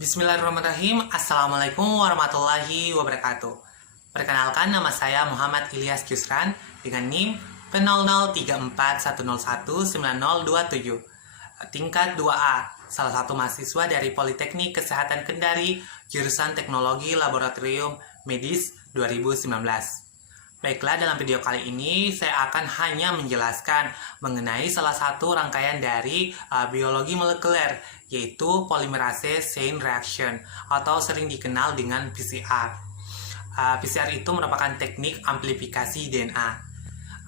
Bismillahirrahmanirrahim. Assalamualaikum warahmatullahi wabarakatuh. Perkenalkan, nama saya Muhammad Ilyas Jusran dengan NIM P00341019027. Tingkat 2A, salah satu mahasiswa dari Politeknik Kesehatan Kendari, jurusan Teknologi Laboratorium Medis 2019. Baiklah, dalam video kali ini saya akan hanya menjelaskan mengenai salah satu rangkaian dari biologi molekuler, yaitu polymerase chain reaction atau sering dikenal dengan PCR. PCR itu merupakan teknik amplifikasi DNA.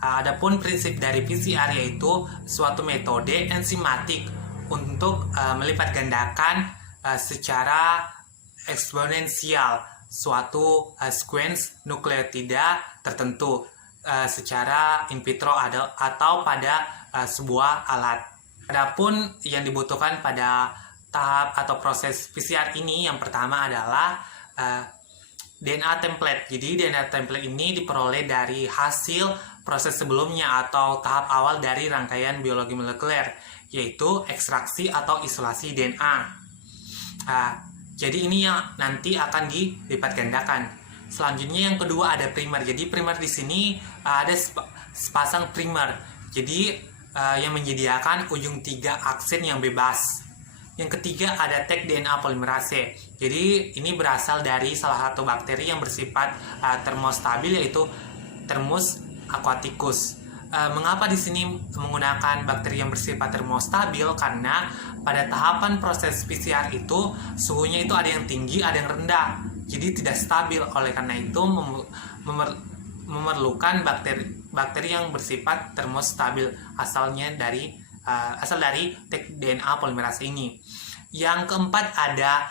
Adapun prinsip dari PCR yaitu suatu metode enzimatik untuk melipat gandakan secara eksponensial suatu sequence nukleotida tertentu secara in vitro atau pada sebuah alat. Adapun yang dibutuhkan pada tahap atau proses PCR ini, yang pertama adalah DNA template. Jadi DNA template ini diperoleh dari hasil proses sebelumnya atau tahap awal dari rangkaian biologi molekuler, yaitu ekstraksi atau isolasi DNA. Jadi ini yang nanti akan dilipat gandakan. Selanjutnya yang kedua ada primer. Jadi primer di sini ada sepasang primer. Jadi yang menyediakan ujung 3 aksen yang bebas. Yang ketiga ada tag DNA polymerase. Jadi ini berasal dari salah satu bakteri yang bersifat termostabil, yaitu Thermus aquaticus. Mengapa di sini menggunakan bakteri yang bersifat termostabil? Karena pada tahapan proses PCR itu suhunya itu ada yang tinggi, ada yang rendah, jadi tidak stabil. Oleh karena itu memerlukan bakteri yang bersifat termostabil asal dari DNA polimerase ini. Yang keempat ada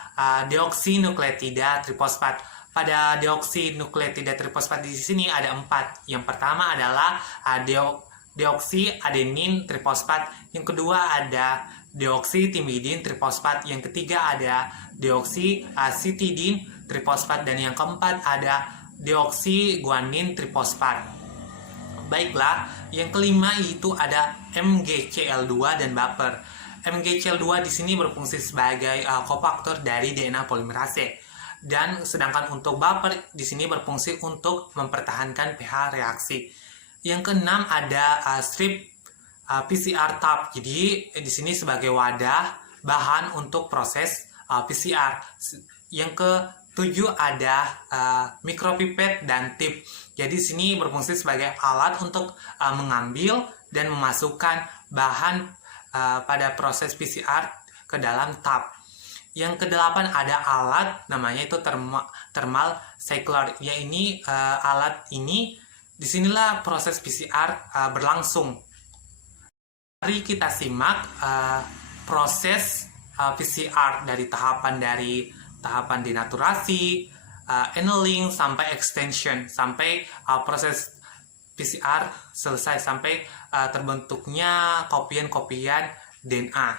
deoksinukleotida trifosfat. Pada deoksinukleotida trifosfat di sini ada 4. Yang pertama adalah deoksiadenin trifosfat. Yang kedua ada deoksitimidin trifosfat. Yang ketiga ada deoksisitidin trifosfat. Dan yang keempat ada deoksiguanin trifosfat. Baiklah, yang kelima itu ada MgCl2 dan baper. MgCl2 di sini berfungsi sebagai kofaktor dari DNA polimerase. Dan sedangkan untuk baper di sini berfungsi untuk mempertahankan pH reaksi. Yang keenam ada strip PCR tub. Jadi di sini sebagai wadah bahan untuk proses PCR. Yang ketujuh ada mikropipet dan tip. Jadi di sini berfungsi sebagai alat untuk mengambil dan memasukkan bahan pada proses PCR ke dalam tub. Yang kedelapan ada alat namanya itu thermal cycler. Ya, ini alat ini disinilah proses PCR berlangsung. Mari kita simak proses PCR dari tahapan denaturasi, annealing sampai extension, sampai proses PCR selesai, sampai terbentuknya kopian-kopian DNA.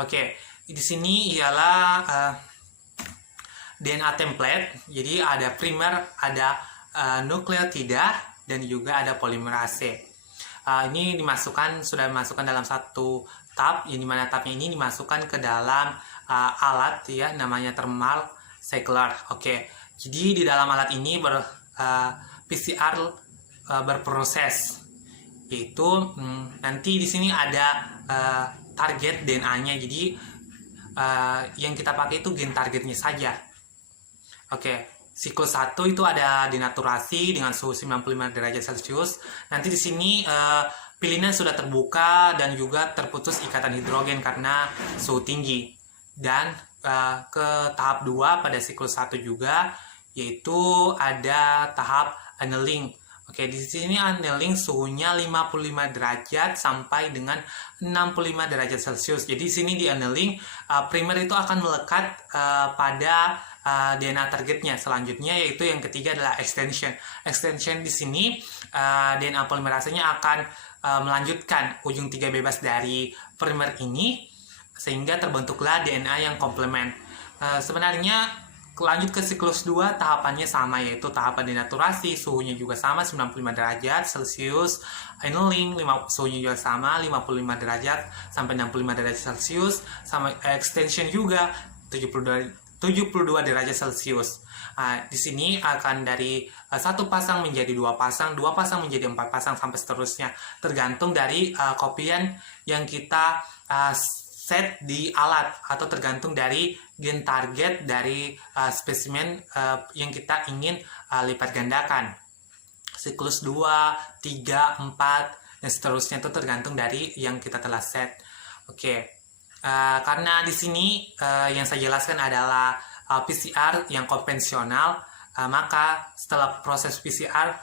Oke. Di sini ialah DNA template. Jadi ada primer, ada nukleotida, dan juga ada polimerase. Ini sudah dimasukkan dalam satu tab, yang dimana tabnya ini dimasukkan ke dalam alat ya, namanya thermal cycler. Oke. Jadi di dalam alat ini PCR berproses, yaitu nanti di sini ada target DNA-nya. Jadi yang kita pakai itu gen targetnya saja. Oke, siklus 1 itu ada denaturasi dengan suhu 95 derajat Celcius. Nanti di sini pilihan sudah terbuka dan juga terputus ikatan hidrogen karena suhu tinggi. Dan ke tahap 2 pada siklus 1 juga, yaitu ada tahap annealing. Oke, di sini annealing suhunya 55 derajat sampai dengan 65 derajat Celcius. Jadi di sini di annealing primer itu akan melekat pada DNA targetnya. Selanjutnya yaitu yang ketiga adalah extension. Extension di sini DNA polimerasenya akan melanjutkan ujung 3 bebas dari primer ini sehingga terbentuklah DNA yang komplement. Sebenarnya lanjut ke siklus 2, tahapannya sama, yaitu tahapan denaturasi, suhunya juga sama 95 derajat Celcius, annealing suhunya juga sama 55 derajat sampai 65 derajat Celcius, sama extension juga 72 derajat Celcius. Di sini akan dari satu pasang menjadi dua pasang menjadi 4 pasang sampai seterusnya, tergantung dari kopian yang kita set di alat atau tergantung dari gain target dari spesimen yang kita ingin lipat gandakan. Siklus 2, 3, 4 dan seterusnya itu tergantung dari yang kita telah set. Oke. Karena di sini yang saya jelaskan adalah PCR yang konvensional, maka setelah proses PCR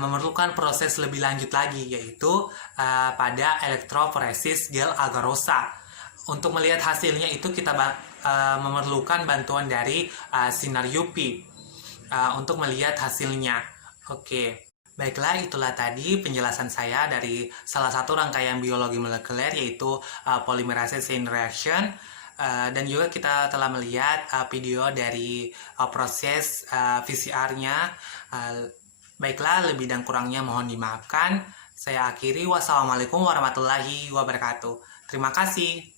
memerlukan proses lebih lanjut lagi, yaitu pada elektroforesis gel agarosa. Untuk melihat hasilnya itu kita memerlukan bantuan dari sinar UV untuk melihat hasilnya. Oke. Baiklah, itulah tadi penjelasan saya dari salah satu rangkaian biologi molekuler, yaitu polymerase chain reaction. Dan juga kita telah melihat video dari proses PCR-nya. Baiklah, lebih dan kurangnya mohon dimaafkan. Saya akhiri. Wassalamualaikum warahmatullahi wabarakatuh. Terima kasih.